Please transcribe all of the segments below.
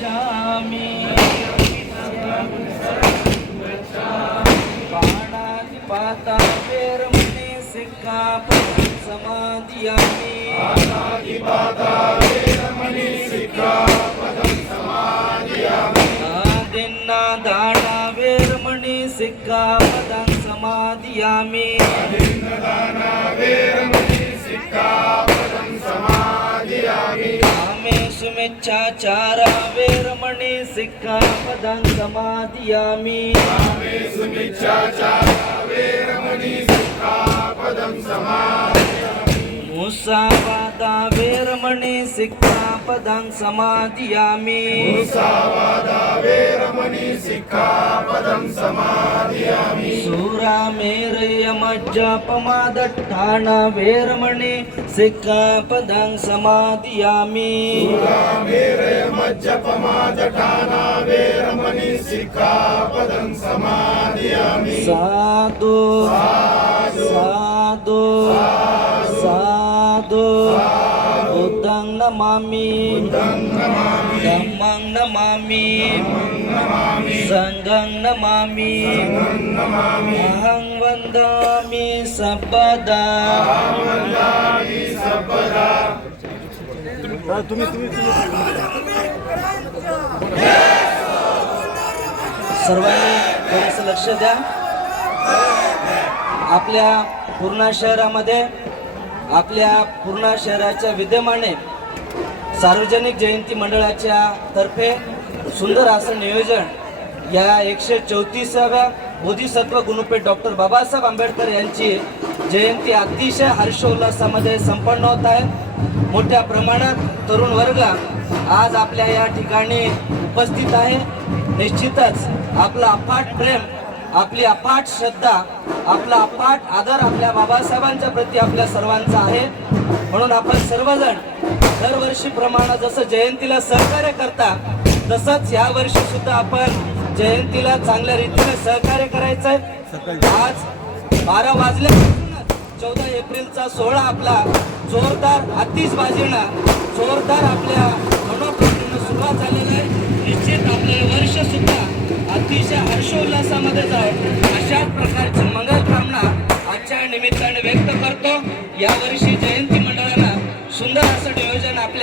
गच्छामि पाणातिपाता वेरमणि ಸುಮಿಚ್ಚಾಚಾರಾವೇ ರಮಣಿ ಸಿಕ್ಕಾ ಪದಂ ಸಮಾಧಿಯಾಮಿ ಕಾಮೇ ಸುಮಿಚ್ಚಾಚಾರಾವೇ ರಮಣಿ ಸಿಕ್ಕಾ ಪದಂ ಸಮಾಧಿಯಾಮಿ ಮುಸಾವಾ मिच्छाचारा वेरमणे सिक्खापदं समादियामि मुसावादा वेरमणि सिक्खापदं समादियामि सूरामेरयमज्जपमादट्ठाण वेरमणि सिक्खापदं समादियामि साधु साधु नमामि। धम्मं नमामि। सङ्घं नमामि। अहं वन्दामि सर्वदा सर्वांनी थोडंसं लक्ष द्या. आपल्या पूर्णा शहरामध्ये आपल्या पूर्णा शहराच्या विद्यमाने सार्वजनिक जयंती मंडळाच्या तर्फे सुंदर असं नियोजन या एकशे चौतीसाव्या बोधिसत्व गुणपेठ डॉक्टर बाबासाहेब आंबेडकर यांची जयंती अतिशय हर्षोल्लासामध्ये संपन्न होत आहे. मोठ्या प्रमाणात तरुण वर्ग आज आपल्या या ठिकाणी उपस्थित आहे. निश्चितच आपला अफाट प्रेम आपली अफाट श्रद्धा आपला अफाट आदर आपल्या बाबासाहेबांच्या प्रती आपल्या सर्वांचा आहे. म्हणून आपण सर्वजण दरवर्षीप्रमाणे जसं जयंतीला सहकार्य करता तसंच या वर्षी सुद्धा आपण जयंतीला चांगल्या रीतीने सहकार्य करायचं आहे आज बारा वाजल्यापासूनच चौदा एप्रिलचा सोहळा आपला जोरदार आतिषबाजीनं जोरदार आपल्या मनोप्रतीनं सुरुवात झालेला आहे. निश्चित आपलं वर्ष सुद्धा अतिशय हर्षोल्लासामध्ये जावं अशाच प्रकारची मंगल कामना आजच्या निमित्ताने व्यक्त करतो. यावर्षी जयंती मंडळ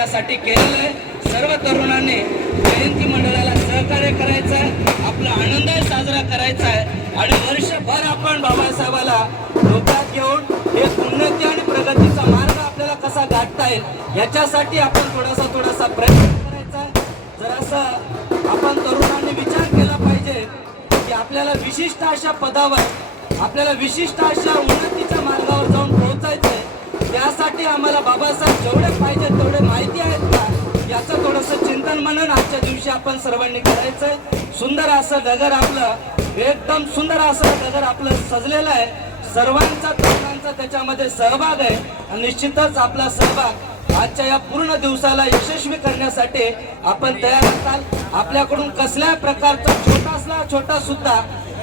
आपल्यासाठी केलेलं आहे. सर्व तरुणांनी जयंती मंडळाला सहकार्य करायचं आहे. आपला आनंद साजरा करायचा आहे. आणि वर्षभर आपण बाबासाहेबाला डोक्यात घेऊन एक उन्नती आणि प्रगतीचा मार्ग आपल्याला कसा गाठता येईल याच्यासाठी आपण थोडासा थोडासा प्रयत्न करायचा आहे. जरासं आपण तरुणांनी विचार केला पाहिजे की आपल्याला विशिष्ट अशा पदावर आपल्याला विशिष्ट अशा उन्नतीच्या मार्गावर जाऊन पोहोचायचं आहे त्यासाठी आम्हाला बाबासाहेब जेवढे पाहिजे तेवढे आपण सर्वांनी करायचंय सुंदर असं नगर आपलं एकदम सुंदर असं नगर आपलं सजलेलं आहे. सर्वांचा तरुणांचा त्याच्यामध्ये सहभाग आहे. आणि निश्चितच आपला सहभाग आजच्या या पूर्ण दिवसाला यशस्वी करण्यासाठी आपण तयार असाल. आपल्याकडून कसल्या प्रकारचा छोटासला छोटा सुद्धा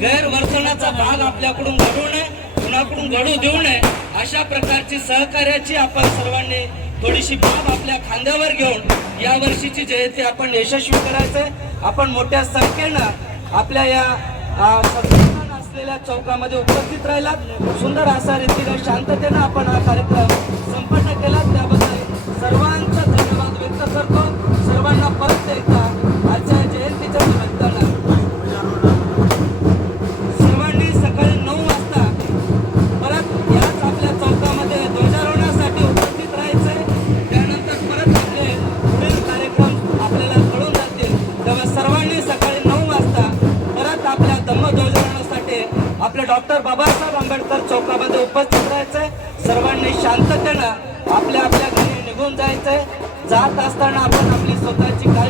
गैरवर्तनाचा भाग आपल्याकडून घडू नये कुणाकडून घडू देऊ नये अशा प्रकारची सहकार्याची आपण सर्वांनी थोडीशी बाब आपल्या खांद्यावर घेऊन या वर्षीची जयंती आपण यशस्वी करायचंय. आपण मोठ्या संख्येनं आपल्या या असलेल्या चौकामध्ये उपस्थित राहिलात. सुंदर असा रीतीने शांततेनं आपण हा कार्यक्रम संपन्न केला त्याबद्दल सर्वांचा धन्यवाद व्यक्त करतो. सर्वांना परत एकदा सर्वांनी सकाळी नऊ वाजता परत आपल्या धम्मध्वजासाठी आपल्या डॉक्टर बाबासाहेब आंबेडकर चौकामध्ये उपस्थित राहायचंय सर्वांनी शांततेनं आपल्या आपल्या घरी निघून जायचंय जात असताना आपण आपली स्वतःची काय